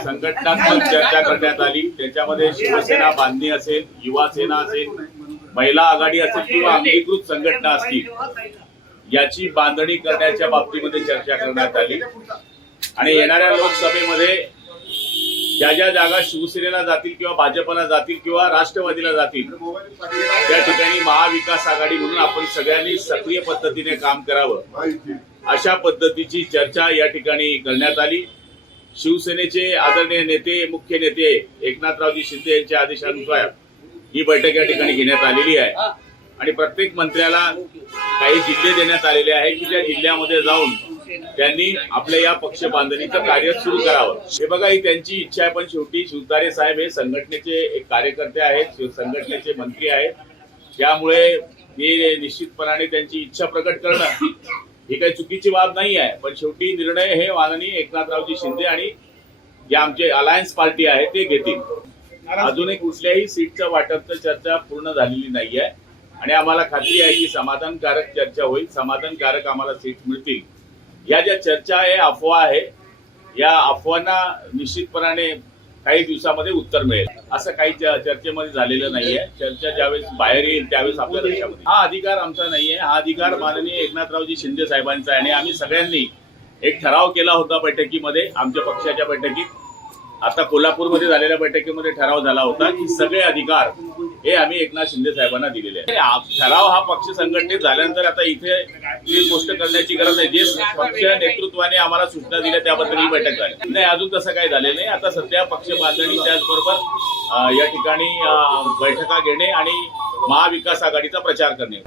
संघटनात्मक चर्चा करण्यात आली. त्याच्यामध्ये शिवसेना बांधणी असेल युवा सेना असेल महिला आघाडी असेल किंवा अंगीकृत संघटना असतील याची बांधणी करण्याच्या बाबतीमध्ये चर्चा करण्यात आली. आणि येणाऱ्या लोकसभेमध्ये ज्या ज्या जागा शिवसेनेला जातील किंवा भाजपला जातील किंवा राष्ट्रवादीला जातील त्या ठिकाणी महाविकास आघाडी म्हणून आपण सगळ्यांनी सक्रिय पद्धतीने काम करावं. अशा पद्धतीची चर्चा या ठिकाणी करण्यात आली. शिवसेनेचे आदरणीय नेते मुख्य नेते एकनाथरावजी शिंदे यांच्या आदेशानुसार ही बैठक या ठिकाणी घेण्यात आलेली आहे. आणि प्रत्येक मंत्र्याला काही जिल्हे देण्यात आलेले आहे की त्या जिल्ह्यामध्ये जाऊन त्यांनी आपल्या या पक्ष बांधणीचं कार्य सुरू करावं. हे बघा ही त्यांची इच्छा आहे पण शेवटी शिवतारे साहेब हे संघटनेचे एक कार्यकर्ते आहेत संघटनेचे मंत्री आहेत. त्यामुळे हे निश्चितपणाने त्यांची इच्छा प्रकट करणं ही काही चुकीची बाब नाही आहे पण शेवटी निर्णय हे माननीय एकनाथरावजी शिंदे आणि जे आमचे अलायन्स पार्टी आहे ते घेतील. अजूनही कुठल्याही सीटचं तर चर्चा पूर्ण झालेली नाहीये आणि आम्हाला खात्री आहे की समाधानकारक चर्चा होईल समाधानकारक आम्हाला सीट मिळतील. या ज्या चर्चा आहे अफवा आहे या अफवांना निश्चितपणाने काही दिवसामध्ये उत्तर मिळेल. असं काही चर्चेमध्ये झालेलं नाहीये. चर्चा ज्यावेळेस बाहेर येईल त्यावेळेस आपल्या देशामध्ये हा अधिकार आमचा नाहीये. हा अधिकार माननीय एकनाथरावजी शिंदे साहेबांचा आहे आणि आम्ही सगळ्यांनी एक ठराव केला होता बैठकीमध्ये आमच्या पक्षाच्या बैठकीत. आता कोल्हापूरमध्ये झालेल्या बैठकीमध्ये ठराव झाला होता की सगळे अधिकार हे आम्ही एकनाथ शिंदे साहेबांना दिलेले आहे ठराव हा पक्ष संघटनेत झाल्यानंतर आता इथे ही गोष्ट करण्याची गरज नाही जे पक्ष नेतृत्वाने आम्हाला सूचना दिल्या त्याबद्दल ही बैठक झाली. नाही अजून तसं काही झालेलं नाही. आता सध्या पक्ष बांधणी त्याचबरोबर या ठिकाणी बैठका घेणे आणि महाविकास आघाडीचा प्रचार करणे.